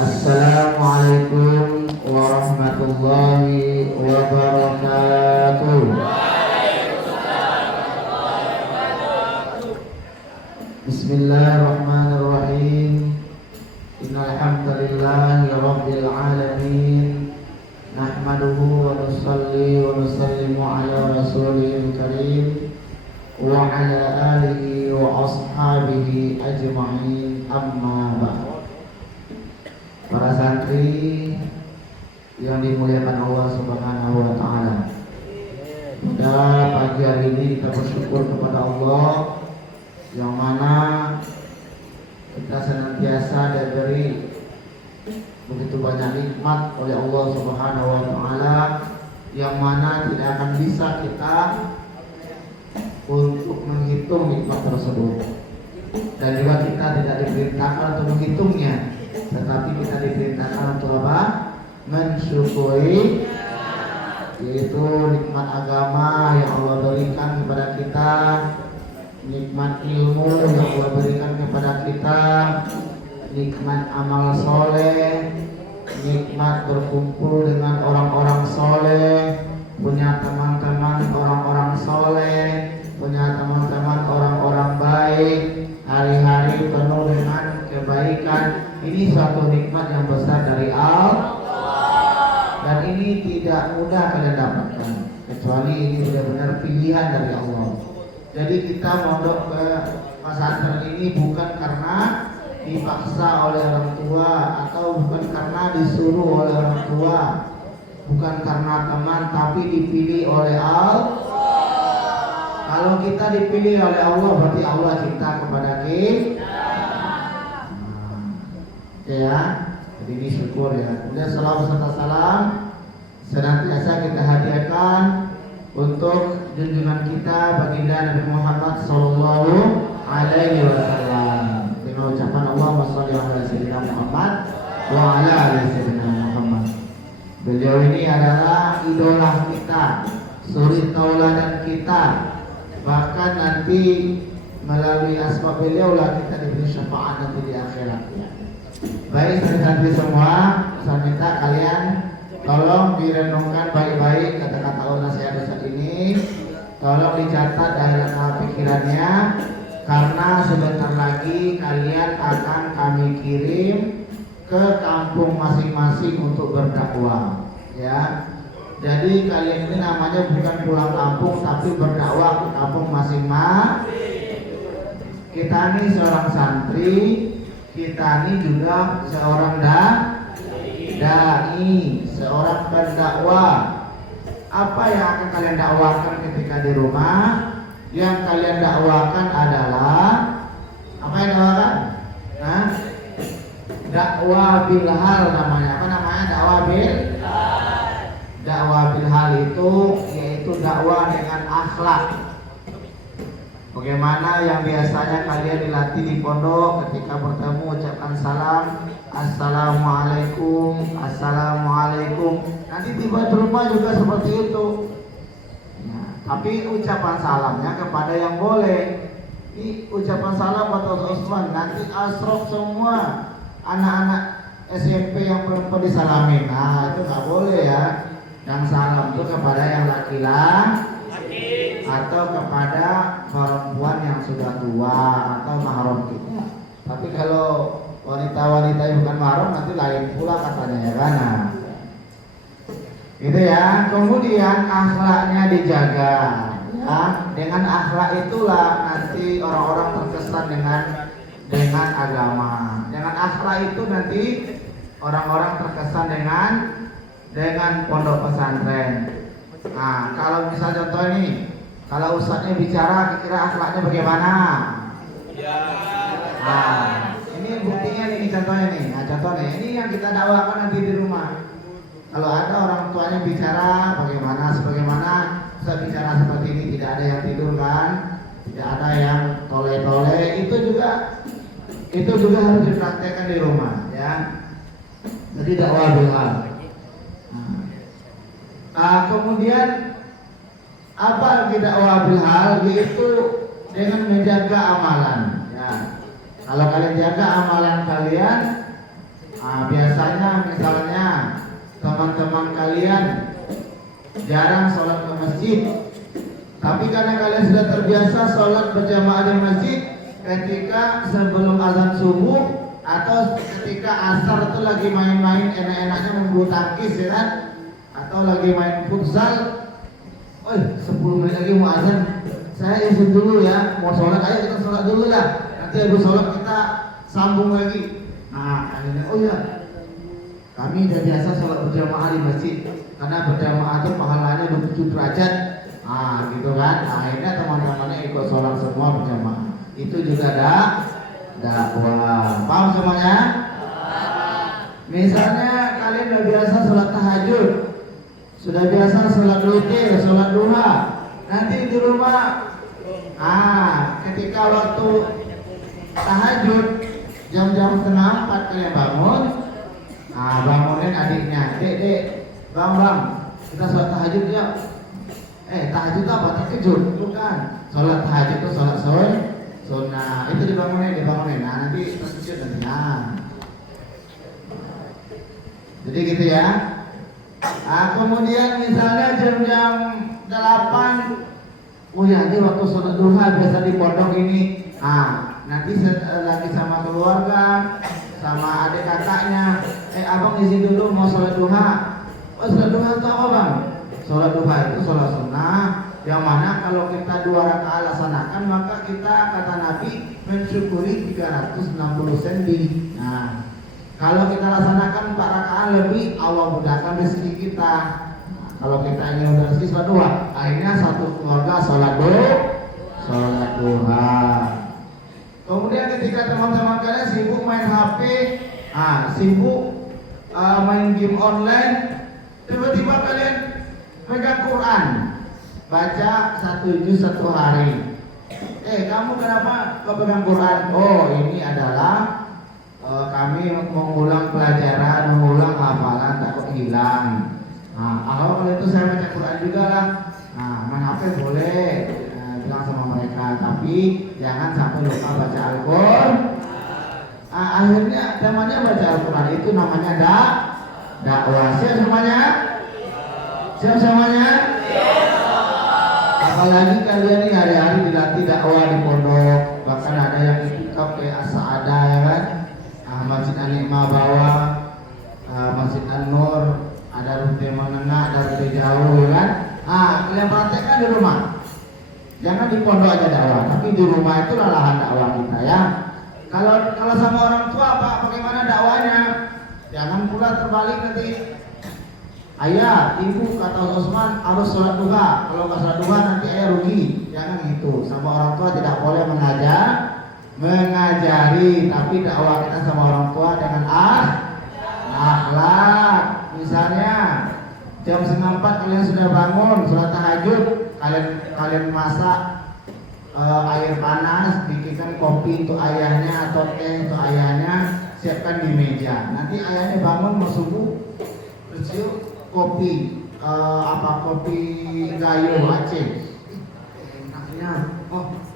Assalamualaikum warahmatullahi wabarakatuh. Bismillahirrahmanirrahim. Innal hamdalillahi rabbil alamin. Nahmaduhu wa nusalli wa nusallimu ala rasulil karim wa ala alihi wa ashabihi ajma'in, amma ba'd. Para santri yang dimuliakan Allah Subhanahu wa taala. Pada pagi hari ini kita bersyukur kepada Allah yang mana kita senantiasa diberi begitu banyak nikmat oleh Allah Subhanahu wa taala yang mana tidak akan bisa kita untuk menghitung nikmat tersebut. Dan juga kita tidak diperintahkan untuk menghitungnya, tetapi kita diperintahkan untuk apa? Mensyukuri, yaitu nikmat agama yang Allah berikan kepada kita, nikmat ilmu yang Allah berikan kepada kita, nikmat amal soleh, nikmat berkumpul dengan orang-orang soleh, punya teman-teman orang-orang soleh, punya teman-teman orang-orang baik, hari-hari penuh dengan kebaikan. Ini suatu nikmat yang besar dari Allah, dan ini tidak mudah kalian dapatkan, kecuali ini benar-benar pilihan dari Allah. Jadi kita mondok ke pesantren ini bukan karena dipaksa oleh orang tua, atau bukan karena disuruh oleh orang tua, bukan karena teman, tapi dipilih oleh Allah. Kalau kita dipilih oleh Allah, berarti Allah cinta kepada kita. Ya, jadi ini syukur ya. Kemudian salawat serta salam senantiasa kita hadiahkan untuk junjungan kita baginda Nabi Muhammad sallallahu alaihi wasallam. Dengan ucapan Allahumma shalli ala sayyidina Muhammad wa ala ali sayyidina Muhammad. Beliau ini adalah idola kita, suri tauladan kita. Bahkan nanti melalui asbab beliau lah kita diberi syafaat nanti di akhirat ya. Baik santri semua, saya minta kalian tolong direnungkan baik-baik kata-kata nasihat Ustaz ini. Tolong dicatat dalam pikirannya, karena sebentar lagi kalian akan kami kirim ke kampung masing-masing untuk berdakwah ya. Jadi kalian ini namanya bukan pulang kampung, tapi berdakwah ke kampung masing-masing. Kita ini seorang santri, kita ini juga seorang dai, seorang pendakwah. Apa yang akan kalian dakwakan ketika di rumah? Yang kalian dakwakan adalah apa yang dakwakan? Nah, dakwah bilhal namanya. Apa namanya? Dakwah bilhal itu yaitu dakwah dengan akhlak. Bagaimana yang biasanya kalian dilatih di pondok, ketika bertemu ucapkan salam, assalamualaikum, assalamualaikum. Nanti tiba di rumah juga seperti itu. Nah, tapi ucapan salamnya kepada yang boleh. Ini ucapan salam atau Usman, nanti asrok semua anak-anak SMP yang perempuan disalamin. Nah, itu nggak boleh ya. Yang salam itu kepada yang laki-laki atau kepada perempuan yang sudah tua atau mahram kita. Tapi kalau wanita-wanita yang bukan mahram nanti lain pula katanya ya kan. Nah, itu ya. Kemudian akhlaknya dijaga ya. Dengan akhlak itulah nanti orang-orang terkesan dengan agama. Dengan akhlak itu nanti orang-orang terkesan dengan pondok pesantren. Nah, kalau misal contoh ini, kalau ustadznya bicara, kira-kira akhlaknya bagaimana? Ya. Nah, ini buktinya nih, contohnya nih. Nah, contohnya ini yang kita dakwakan nanti di rumah. Kalau ada orang tuanya bicara, sebagaimana saya bicara seperti ini, tidak ada yang tidur kan, tidak ada yang tole-tole, itu juga harus dipraktekkan di rumah, ya. Jadi dakwah bilhal. Kemudian apa dakwah bilhal, yaitu dengan menjaga amalan. Ya. Kalau kalian jaga amalan kalian, Biasanya misalnya teman-teman kalian jarang sholat ke masjid, tapi karena kalian sudah terbiasa sholat berjamaah di masjid ketika sebelum azan subuh atau ketika asar itu lagi main-main enak-enaknya membulu tangkis ya kan, atau lagi main futsal. 10 menit lagi mau azan, saya izin dulu ya, mau sholat, ayo kita sholat dulu lah, nanti habis sholat kita sambung lagi. Akhirnya oh ya, kami udah biasa sholat berjamaah di masjid karena berjamaah itu pahalanya 27 derajat. Gitu kan, akhirnya teman-temannya ikut sholat semua berjamaah. Itu juga dakwah. Paham semuanya? Misalnya kalian udah biasa sholat tahajud, sudah biasa sholat witir, sholat duha. Nanti di rumah, ketika waktu tahajud jam-jam setengah 4 kalian bangun, bangunin adiknya, dek, bang, kita sholat tahajud ya. Tahajud apa? Tahajud bukan. Sholat tahajud itu sholat sunnah. Itu dibangunin. Nanti tahajud nanti. Jadi gitu ya. Kemudian misalnya jam-jam 8, ini waktu sholat duha biasa di pondok ini. Nanti lagi sama keluarga, sama adik kakaknya. Abang izin dulu mau sholat duha. Sholat duha itu apa bang? Sholat duha itu sholat sunnah, yang mana kalau kita 2 rakaat laksanakan maka kita, kata Nabi, mensyukuri 360 sendi. Kalau kita laksanakan 4 rakaat lebih, Allah mudahkan rezeki kita. Kalau kita ingin udah rezeki sholat duha, akhirnya satu keluarga sholat duha. Kemudian ketika teman-teman kalian sibuk main HP, sibuk main game online, tiba-tiba kalian pegang Quran, baca 1 juz 1 hari. Kamu kenapa kau pegang Quran? Ini adalah kami mengulang pelajaran, mengulang hafalan, takut hilang. Kalau itu saya baca Quran juga lah. Main HP boleh, bilang sama mereka, tapi jangan sampai lupa baca Al-Quran. Akhirnya namanya baca Al-Quran itu namanya dakwah. Siap semuanya? Apalagi kalian ini hari-hari dilatih dakwah di pondok, bahkan ada yang iktikaf kayak As-Sa'ada ya kan, Masjid An-Nikmah bawah, Masjid An-Nur, ada rute menengah, ada rute jauh ya kan. Kalian praktekkan di rumah. Jangan di pondok aja dakwah, tapi di rumah itu lahan dakwah kita ya. Kalau sama orang tua bagaimana dakwahnya? Jangan pula terbalik nanti. Ayah, ibu, kata Osman harus sholat duha. Kalau nggak sholat duha nanti ayah rugi. Jangan gitu. Sama orang tua tidak boleh mengajari, tapi dakwah kita sama orang tua dengan akhlak. Misalnya jam 3:30 kalian sudah bangun sholat tahajud, kalian masak air panas, bikinkan kopi untuk ayahnya atau teh untuk ayahnya, siapkan di meja. Nanti ayahnya bangun mau subuh, bersiul kopi kopi gayo Aceh. Enaknya,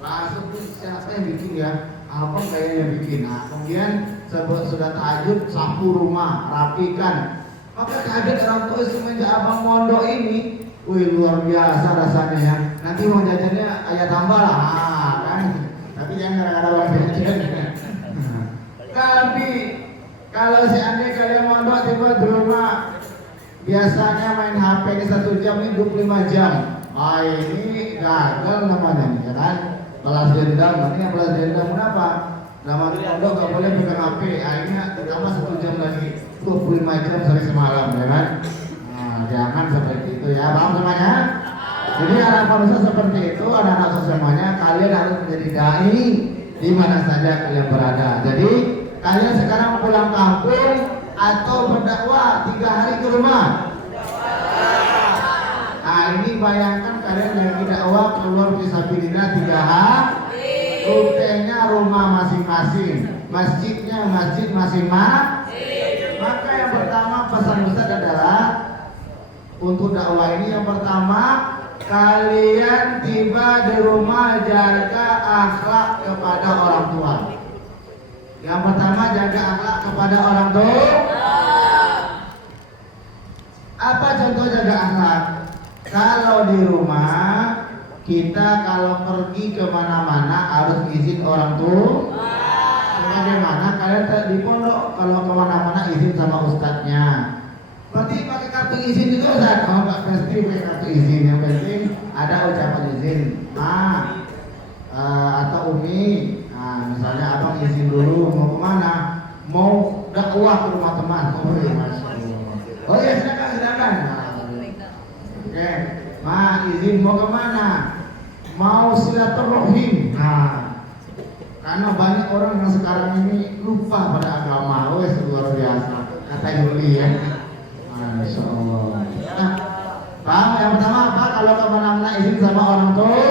langsung siapa yang bikin ya? Abang kayaknya bikin. Kemudian sudah tahajud, sapu rumah, rapikan. Maka kaget orang tua semenjak abang mondok ini, luar biasa rasanya ya. Nanti mau jajannya ayah tambah lah, kan? Tapi jangan gara-gara uang jajan. Tapi kalau seandainya kalian mondok tiba di rumah, biasanya main HP ini 1 jam ini 25 jam. Ini gagal namanya nih, ya kan? Balas dendam, artinya balas dendam kenapa? Lama di pondok gak boleh pegang HP, akhirnya ditambah 1 jam lagi, 25 jam sehari semalam, ya kan? Jangan seperti itu ya, paham semuanya? Jadi harapan Ustaz seperti itu, anak-anak semuanya, kalian harus menjadi dai di mana saja kalian berada. Jadi kalian sekarang pulang kampung atau berdakwah 3 hari ke rumah. Ini bayangkan kalian lagi dakwah keluar fisabilillah 3 hari, rutenya rumah masing-masing, masjidnya masjid masing-masing. Maka yang pertama pesan Ustaz adalah untuk dakwah ini, yang pertama kalian tiba di rumah jaga akhlak kepada orang tua. Yang pertama jaga akhlak kepada orang tua. Contoh jaga akhlak. Kalau di rumah kita kalau pergi kemana-mana harus izin orang tua. Bagaimana kalian di pondok kalau kemana-mana izin sama ustadznya? Berarti pakai kartu izin juga Ustaz? Oh nggak pasti pakai kartu izin, yang penting ada ucapan izin. Atau Umi, misalnya abang izin dulu mau kemana? Mau dakwah ke rumah teman. Oh iya Masya Allah. Oh iya silakan. Oke, izin mau kemana? Mau silaturahim. Karena banyak orang yang sekarang ini lupa pada agama. Oh luar biasa. Kata Yuli ya. Masya Allah. Paham? Yang pertama apa? Kalau kemana-mana izin sama orang tua,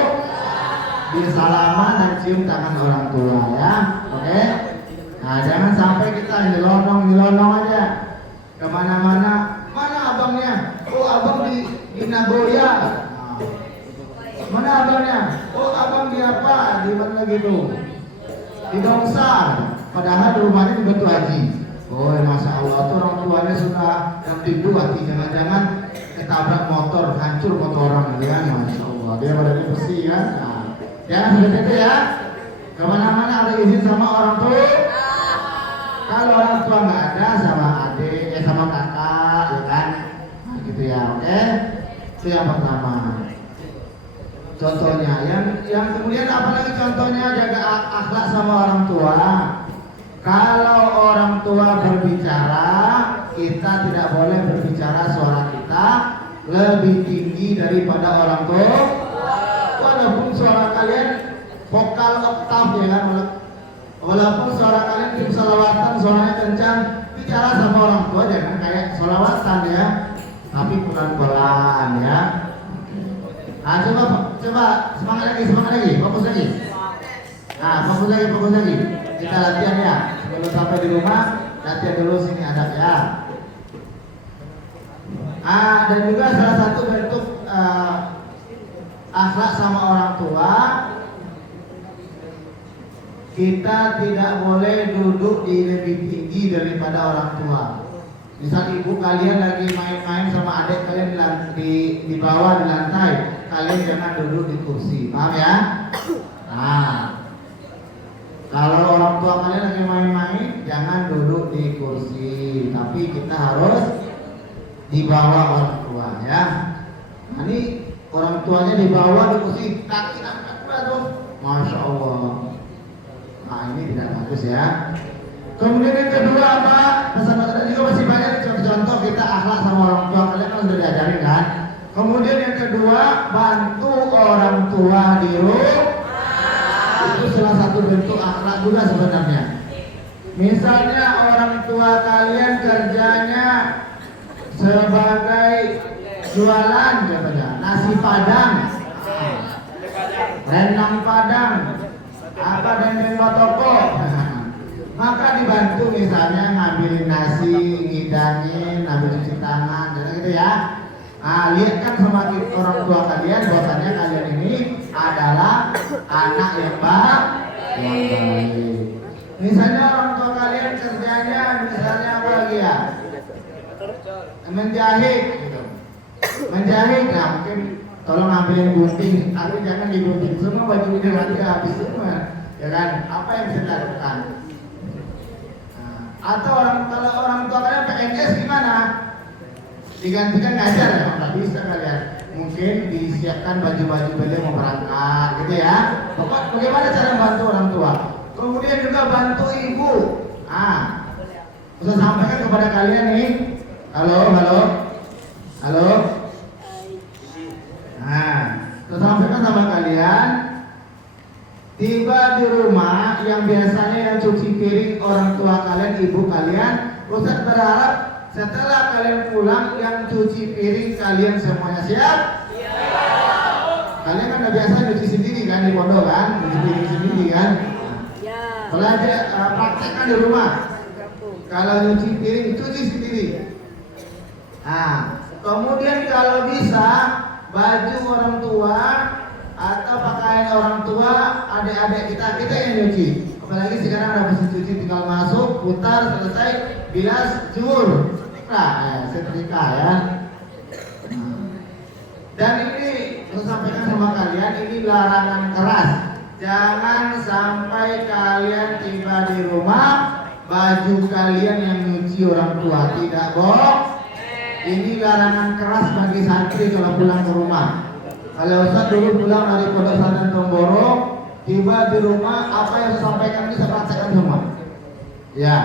dia salaman dan cium tangan orang tua ya. Oke? Nah jangan sampai kita nyelonong aja kemana-mana. Mana abangnya? Oh abang di Nagoya. Mana abangnya? Oh abang di apa? Di mana gitu? Di Dongsar. Padahal rumahnya di Batu Haji. Oh Masya Allah, tuh orang tuanya sudah yang tidur hati, jangan-jangan ketabrak motor, hancur motor orang gitu kan. Masya Allah, dia pada bersih kan. Jangan seperti itu ya. Kemana-mana ada izin sama orang tua. Kalau orang tua nggak ada sama adik, sama kakak, ya kan. Gitu ya, oke. Itu yang pertama. Contohnya, yang kemudian apalagi contohnya jaga akhlak sama orang tua. Kalau orang tua berbicara, kita tidak boleh berbicara suara kita lebih tinggi daripada orang tua. Walaupun suara kalian vokal oktav ya kan, walaupun suara kalian tim salawatan suaranya kencang, bicara sama orang tua jangan kayak salawatan ya, tapi pelan-pelan ya. Nah coba semangat lagi, fokus lagi. Nah fokus lagi. Kita latihan ya. Sebelum sampai di rumah, latihan dulu sini adab ya. Dan juga salah satu bentuk akhlak sama orang tua, kita tidak boleh duduk di lebih tinggi daripada orang tua. Misal ibu kalian lagi main-main sama adik kalian di bawah di lantai, kalian jangan duduk di kursi, paham ya? Kalau orang tua kalian lagi main-main, jangan duduk di kursi, tapi kita harus di bawah orang tua ya. Nah ini orang tuanya di bawah di kursi, kaki angkat tuh, Masya Allah. Nah ini tidak bagus ya. Kemudian yang kedua apa? Pesan-pesan juga masih banyak contoh kita akhlak sama orang tua, kalian kan sudah diajarin kan. Kemudian yang kedua, bantu orang tua di rumah. Itu salah satu bentuk akhlak juga sebenarnya. Misalnya orang tua kalian kerjanya sebagai jualan contohnya, nasi padang, rendang padang, apa dendeng batoko. Maka dibantu misalnya ngambilin nasi, ngidangin, ngambil cuci tangan, dan gitu ya. Lihat kan sama orang tua kalian bahwasanya kalian ini adalah anak yang baik. Misalnya orang tua kalian kerjanya misalnya apa lagi ya? Menjahit gitu. Menjahit, nah mungkin tolong ambilin gunting, tapi jangan digunting semua baju ini nanti habis semua. Ya kan? Apa yang bisa dilakukan? Atau kalau orang tua kalian PNS gimana? Digantikan ngajar ya, nggak bisa kalian. Mungkin disiapkan baju-baju beliau mau berangkat, gitu ya. Pokoknya bagaimana cara membantu orang tua? Kemudian juga bantu ibu. Bisa sampaikan kepada kalian nih. Halo. Saya sampaikan sama kalian. Tiba di rumah yang biasanya yang cuci piring orang tua kalian, ibu kalian, Ustaz berharap setelah kalian pulang yang cuci piring kalian semuanya siap? Kalian kan udah biasa cuci sendiri kan di pondok kan, cuci piring sendiri kan. Belajar praktekkan di rumah. Kalau cuci piring cuci sendiri. Kemudian kalau bisa baju orang tua atau pakaian orang tua adik-adik kita yang nyuci. Apalagi sekarang ada mesin cuci, tinggal masuk, putar, selesai, bilas, jemur. Setrika ya. Dan ini saya sampaikan sama kalian, ini larangan keras. Jangan sampai kalian tiba di rumah baju kalian yang nyuci orang tua, tidak bohong. Ini larangan keras bagi santri kalau pulang ke rumah. Kalau Ustaz dulu pulang dari Pondok Pesantren Tomboro, tiba di rumah, apa yang saya sampaikan ini saya praktekkan semua. Ya,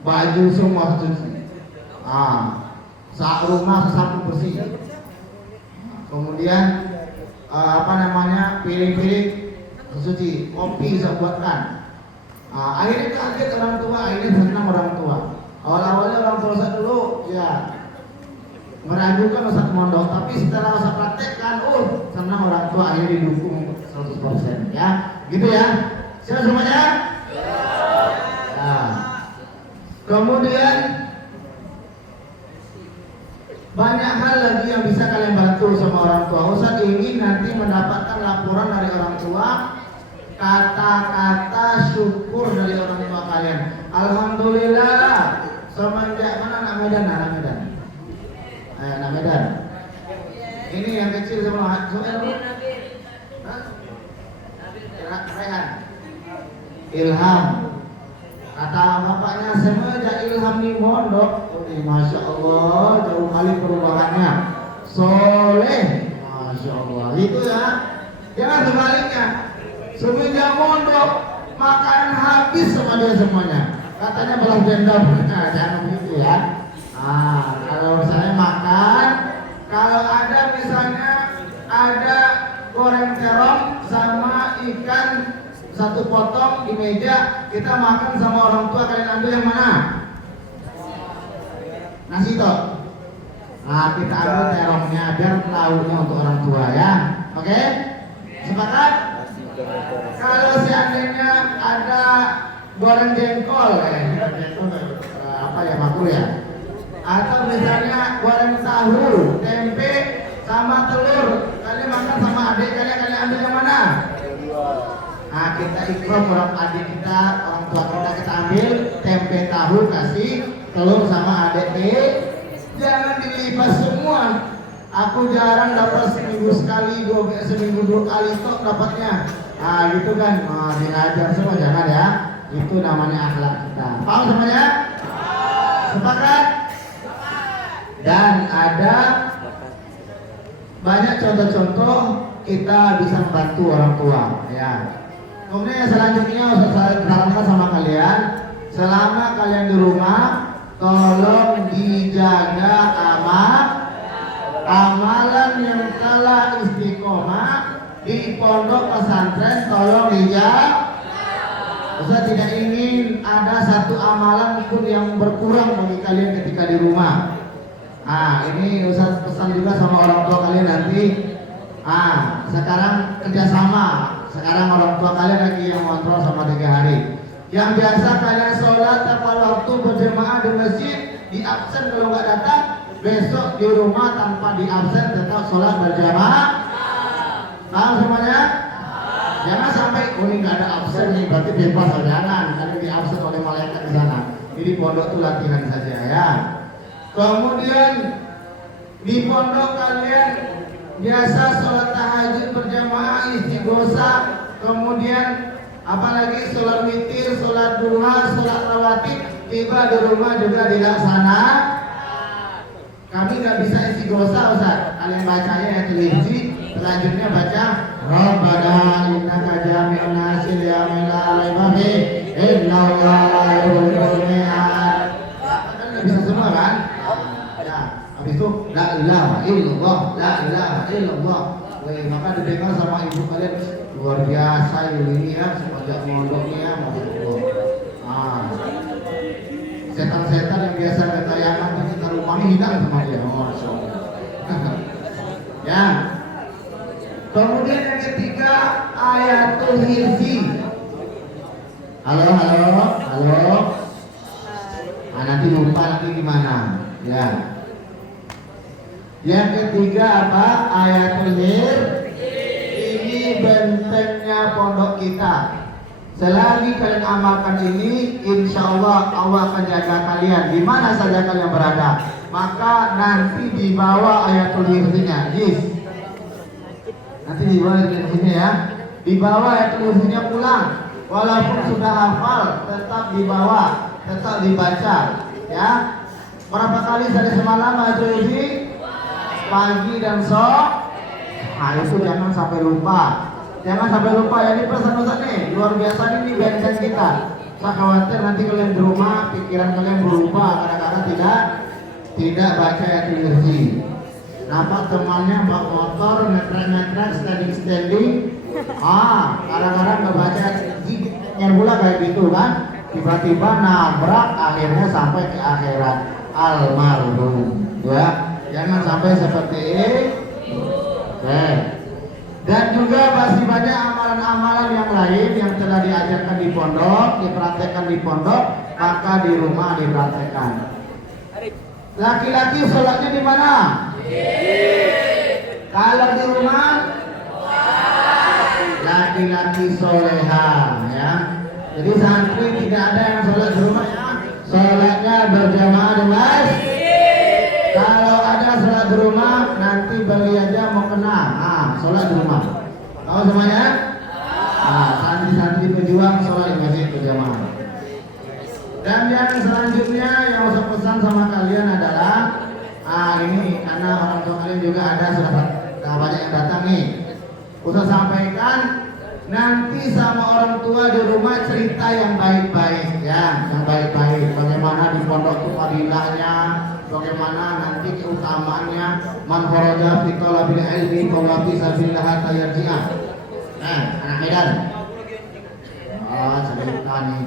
baju semua cuci. Saat rumah sapu bersih. Kemudian piring-piring cuci, kopi saya buatkan. Akhirnya kaget orang tua, akhirnya senang orang tua. Awal-awalnya orang tua saya dulu ya meragukan Ustaz mondok, tapi setelah saya praktekkan, senang orang tua, akhirnya didukung 100% ya. Gitu ya. Siap semuanya? Ya. Kemudian banyak hal lagi yang bisa kalian bantu sama orang tua. Ustaz ingin nanti mendapatkan laporan dari orang tua, kata-kata syukur dari orang tua kalian. Alhamdulillah, semenjak mana anak Medan? Anak Medan. Ini yang kecil semua. Rehan. Ilham. Kata bapaknya, semenjak Ilham di mondok, Masya Allah, jauh kali perubahannya. Soleh, Masya Allah. Itu ya. Jangan sebaliknya. Semenjak mondok, makanan habis sama dia semuanya. Katanya belah dendam. Jangan begitu ya. Kalau misalnya makan, kalau ada misalnya ada goreng terong sama ikan satu potong di meja, kita makan sama orang tua, kalian ambil yang mana? Nasi toh. Kita ambil terongnya biar lauknya untuk orang tua ya. Oke? Sepakat? Kalau seandainya ada goreng jengkol, makruh ya. Atau misalnya goreng tahu, tempe sama telur, kalian makan sama adik kalian ambil yang mana? Kita ikram orang adik kita, orang tua kita ambil tempe tahu, kasih telur sama adik jangan dilipat semua. Aku jarang dapat seminggu sekali, seminggu 2 kali stok dapatnya. Gitu kan, diajar semua jangan ya. Itu namanya akhlak kita. Paham semuanya? Sepakat? Dan ada banyak contoh-contoh kita bisa membantu orang tua ya. Kemudian yang selanjutnya saya sarankan sama kalian, selama kalian di rumah, tolong dijaga amalan yang telah istiqomah di pondok pesantren, tolong dijaga. Ustaz tidak ingin ada satu amalan pun yang berkurang bagi kalian ketika di rumah. Ini Ustaz pesan juga sama orang tua kalian nanti. Sekarang kerjasama. Sekarang orang tua kalian lagi yang kontrol sama 3 hari. Yang biasa kalian sholat tepat waktu berjemaah di masjid, di absen kalau nggak datang, besok di rumah tanpa di absen tetap sholat berjamaah. Paham semuanya? Jangan sampai ini nggak ada absen nih berarti bebas, jangan. Karena di absen oleh malaikat di sana. Jadi pondok itu latihan saja ya. Kemudian di pondok kalian biasa sholat tahajud berjamaah, istighosa, kemudian apalagi sholat witir, sholat duha, sholat rawatib, tiba di rumah juga dilaksana. Kami nggak bisa istighosa Ustaz. Kalian bacanya ya televisi, selanjutnya baca Rabbana innaka jami'un nasi liyaumin la raiba fihi innallaha la yuhibbul mi'ad. Kan nggak bisa semua kan? Habis itu la ilaha illallah, la ilaha illallah. Maka didengar sama ibu kalian, luar biasa ini ya, semenjak mondoknya ya, setan-setan yang biasa ketayangan kita rumahnya hilang sama dia. Masya Allah. Ya. Kemudian yang ketiga, ayatul hirzi. Halo. Nanti lupa nanti gimana? Ya. Yang ketiga apa? Ayatul hirzi. Ini bentengnya pondok kita. Selagi kalian amalkan ini, insya Allah Allah akan jaga kalian di mana saja kalian berada. Maka nanti dibawa ayatul hirzinya. Nanti dibawa di sini ya. Dibawa ya tulisannya pulang. Walaupun sudah hafal, tetap dibawa, tetap dibaca. Ya. Berapa kali dari semalam baca ini? Pagi dan sore. Nah itu jangan sampai lupa. Jangan sampai lupa ya, ini pesan-pesan nih luar biasa ini bensin kita. Saya khawatir nanti kalian di rumah pikiran kalian berubah kadang-kadang tidak baca ayat kursi. Nampak temannya bawa motor ngetrek standing. Kadang-kadang nggak baca gigitnya pula kayak gitu kan. Tiba-tiba nabrak akhirnya sampai ke akhirat almarhum. Ya, jangan sampai seperti ini. Dan juga masih banyak amalan-amalan yang lain yang telah diajarkan di pondok, dipraktekkan di pondok, maka di rumah dipraktekkan. Laki-laki sholatnya di mana? Kalau di rumah, laki-laki soleha, ya. Jadi santri tidak ada yang sholat di rumah ya. Sholatnya berjamaah di masjid. Kalau ada sholat di rumah, nanti bagi aja mau kena. Sholat di rumah. Tahu semuanya? Santri-santri pejuang sholat di masjid berjamaah. Dan yang selanjutnya yang saya pesan sama kalian adalah ini karena orang tua kalian juga ada sudah banyak yang datang nih. Usah sampaikan nanti sama orang tua di rumah cerita yang baik-baik ya, yang baik-baik. Bagaimana di pondok itu fadilahnya, bagaimana nanti keutamaannya, man kharaja fi talabil ilmi fa fi sabilillah tayarji'ah. Nah, anak Medan. Cerita nih.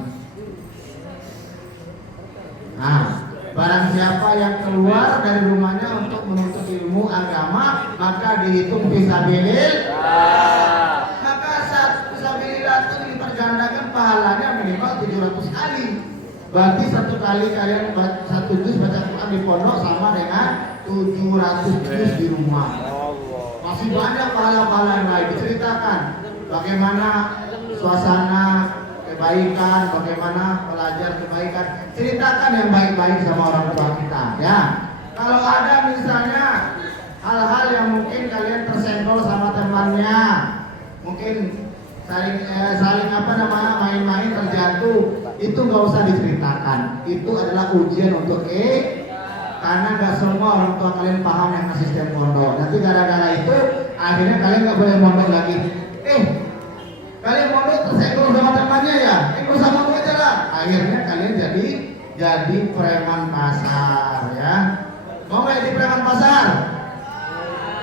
Nah, barang siapa yang keluar dari rumahnya untuk menuntut ilmu agama, maka dihitung fisabilillah. Maka saat fisabilillah itu dilipat gandakan pahalanya minimal 700 kali. Berarti satu kali kalian satu juz baca Quran di pondok sama dengan 700 juz di rumah. Masih banyak pahala-pahala yang lain diceritakan. Bagaimana suasana kebaikan, bagaimana belajar kebaikan, ceritakan yang baik-baik sama orang tua kita ya. Kalau ada misalnya hal-hal yang mungkin kalian tersenggol sama temannya, mungkin saling main-main terjatuh, itu nggak usah diceritakan. Itu adalah ujian untuk karena nggak semua orang tua kalian paham yang sistem pondok. Nanti gara-gara itu akhirnya kalian nggak boleh mondok lagi. Kalian mondok tersenggol sama temannya ya, ikut sama gue aja lah. Akhirnya kalian jadi preman pasar ya. Mau nggak jadi preman pasar?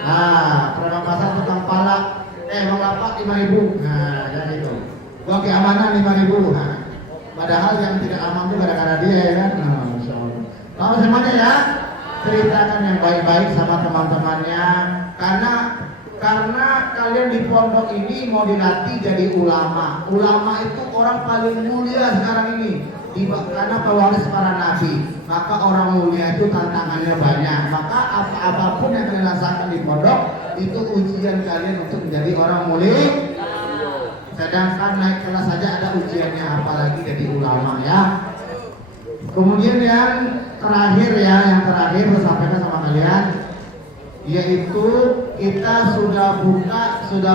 Nah, preman pasar tukang palak. Mau lapak 5.000. Nah, jadi itu. Gua keamanan 5.000. Nah, padahal yang tidak aman itu gara-gara dia ya kan. Nah, Masya Allah. Kalau semuanya ya, ceritakan yang baik-baik sama teman-temannya. Karena kalian di pondok ini mau dilatih jadi ulama. Ulama itu orang paling mulia sekarang ini. Karena pewaris para nabi. Maka orang mulia itu tantangannya banyak. Maka apapun yang kalian rasakan di pondok itu ujian kalian untuk menjadi orang mulia. Sedangkan naik kelas saja ada ujiannya, apalagi jadi ulama ya. Kemudian yang terakhir saya sampaikan sama kalian, yaitu kita sudah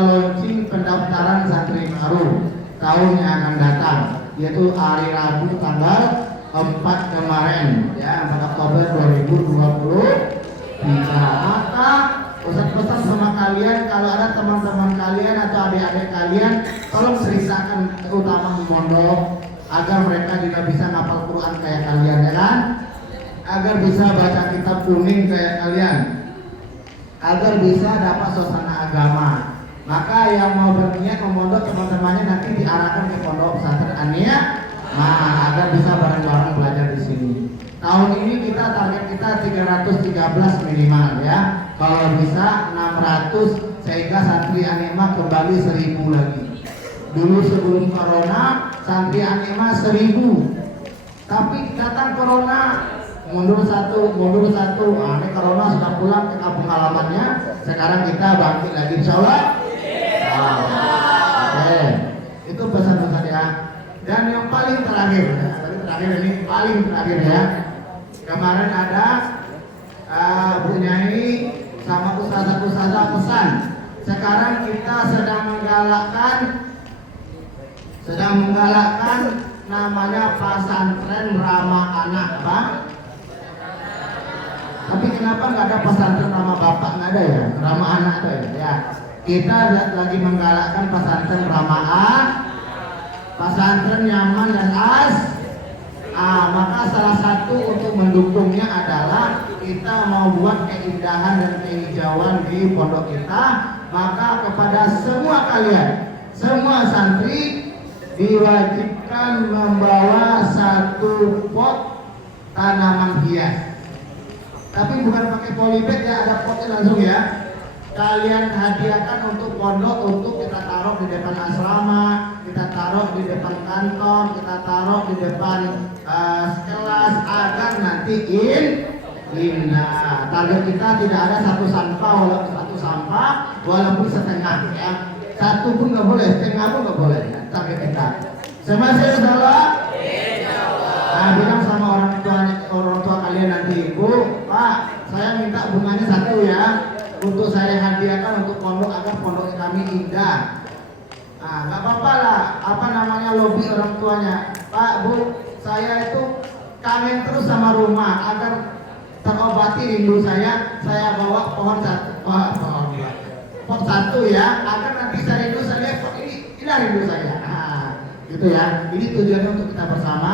launching pendaftaran santri baru tahun yang akan datang, yaitu hari Rabu tanggal 4 kemarin ya, 4 Oktober 2023. Maka Ustaz pesan sama kalian, kalau ada teman-teman kalian atau adik-adik kalian, tolong ceritakan keutamaan pondok agar mereka juga bisa ngapal Quran kayak kalian ya kan, agar bisa baca kitab kuning kayak kalian, agar bisa dapat suasana agama. Maka yang mau berniat memondok teman-temannya nanti diarahkan ke pondok pesantren Ania, agar bisa bareng-bareng belajar di sini. Tahun ini target kita 313 minimal ya. Kalau bisa 600 sehingga santri Anima kembali 1000 lagi. Dulu sebelum corona santri Anima 1000. Tapi datang corona mundur satu. Ini corona sudah pulang ke kampung halamannya. Sekarang kita bangkit lagi insyaallah. Oke. Itu pesan-pesan ya. Dan yang paling terakhir ya. Kemarin ada Bu Nyai sama ustazah pesan sekarang kita sedang menggalakkan namanya pesantren ramah anak, Pak. Tapi kenapa nggak ada pesantren ramah bapak? Nggak ada ya, ramah anak tuh ya. Kita lagi menggalakkan pesantren ramah anak, pesantren nyaman dan maka salah satu untuk mendukungnya adalah kita mau buat keindahan dan kehijauan di pondok kita. Maka kepada semua kalian, semua santri diwajibkan membawa satu pot tanaman hias. Tapi bukan pakai polybag ya, ada potnya langsung ya. Kalian hadiahkan untuk pondok, untuk kita taruh di depan asrama, kita taruh di depan kantor, kita taruh di depan kelas agar nanti indah. Target kita tidak ada satu sampah walaupun setengah ya. Satu pun nggak boleh, setengah pun nggak boleh. Target kita. Semasa salah. Bilang sama orang tua kalian nanti, Bu, Pak, saya minta bunganya satu ya. Untuk saya hadiahkan untuk pondok agar pondok kami indah. Nggak apa-apa lah, lobby orang tuanya. Pak, Bu, saya itu kangen terus sama rumah agar terobati rindu saya bawa pot satu ya, agar nanti saya rindu saya lihat pot inilah rindu saya. Gitu ya. Ini tujuannya untuk kita bersama.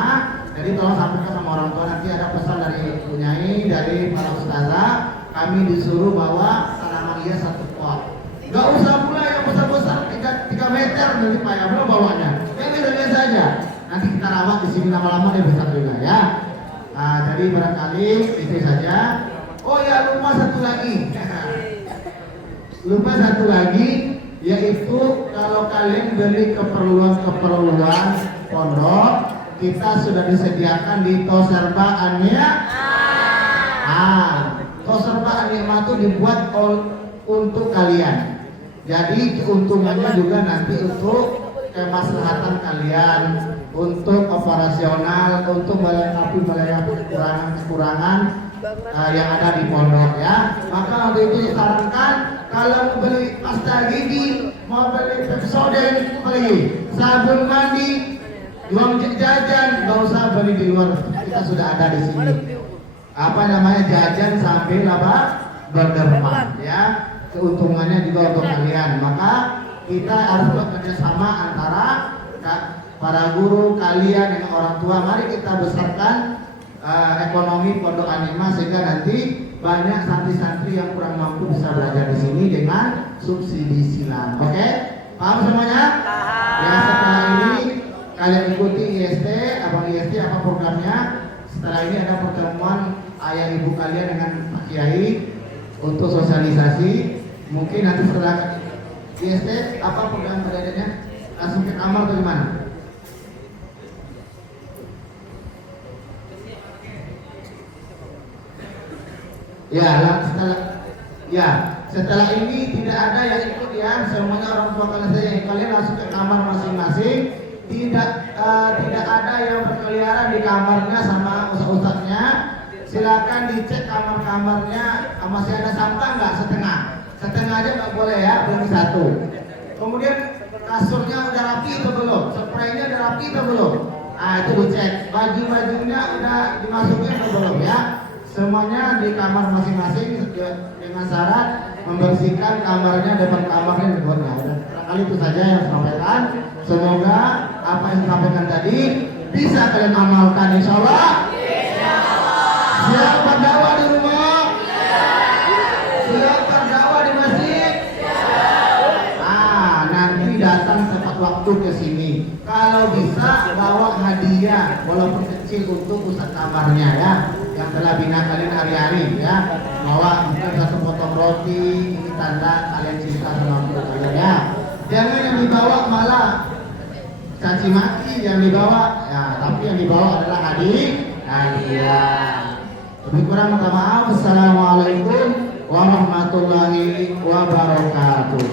Jadi tolong sampaikan sama orang tua, nanti ada pesan dari Ibu Nyai, dari para ustazah, kami disuruh bawa tanaman hias satu pot. Gak usah pula yang besar-besar 3 meter nanti Pak ya, belum bawanya. Yang biasa aja. Nanti kita rawat di sini lama-lama dia besar juga ya. Jadi barangkali itu saja. Oh ya, lupa satu lagi, yaitu kalau kalian beli keperluan pondok, kita sudah disediakan di Toserba Ania. Toserba Ania itu dibuat untuk kalian. Jadi keuntungannya juga nanti untuk kemaslahatan kalian, untuk operasional, untuk melengkapi kekurangan yang ada di pondok ya. Maka waktu itu disarankan kalau mau beli pasta gigi, mau beli Pepsodent, sabun mandi, uang jajan, nggak usah beli di luar, kita sudah ada di sini. Jajan sambil berderma ya. Keuntungannya juga untuk kalian. Maka kita harus bekerja sama antara para guru, kalian dengan orang tua. Mari kita besarkan ekonomi Pondok Anima sehingga nanti banyak santri-santri yang kurang mampu bisa belajar di sini dengan subsidi silang. Oke? Paham semuanya? Ya, setelah ini kalian ikuti IST, Abang IST apa programnya. Setelah ini ada pertemuan ayah ibu kalian dengan Pak Kiai untuk sosialisasi. Mungkin nanti setelah IST apa program berikutnya? Langsung ke kamar atau gimana? Setelah ini tidak ada yang ikut ya, semuanya orang tua kalian saja. Kalian langsung ke kamar masing-masing. Tidak ada yang berkeliaran di kamarnya sama ustaz-ustaznya. Silakan dicek kamar-kamarnya masih ada sampah nggak, setengah aja nggak boleh ya, belum satu. Kemudian kasurnya udah rapi atau belum, spraynya udah rapi atau belum, itu dicek. Baju-bajunya udah dimasukin atau belum ya. Semuanya di kamar masing-masing dengan syarat membersihkan kamarnya, depan kamarnya, depannya. Barangkali itu saja yang saya sampaikan. Semoga apa yang disampaikan tadi bisa kalian amalkan, insya Allah. Siap berdakwah di rumah? Siap berdakwah di masjid? Nanti datang tepat waktu ke sini. Kalau bisa bawa hadiah walaupun kecil untuk pusat kamarnya ya, yang telah bina kalian hari-hari ya. Bawa mungkin satu potong roti, ini tanda kalian cinta sama guru kalian ya. Jangan yang dibawa malah caci maki yang dibawa ya, tapi yang dibawa adalah hadiah. Lebih kurang minta maaf. Assalamualaikum warahmatullahi wabarakatuh.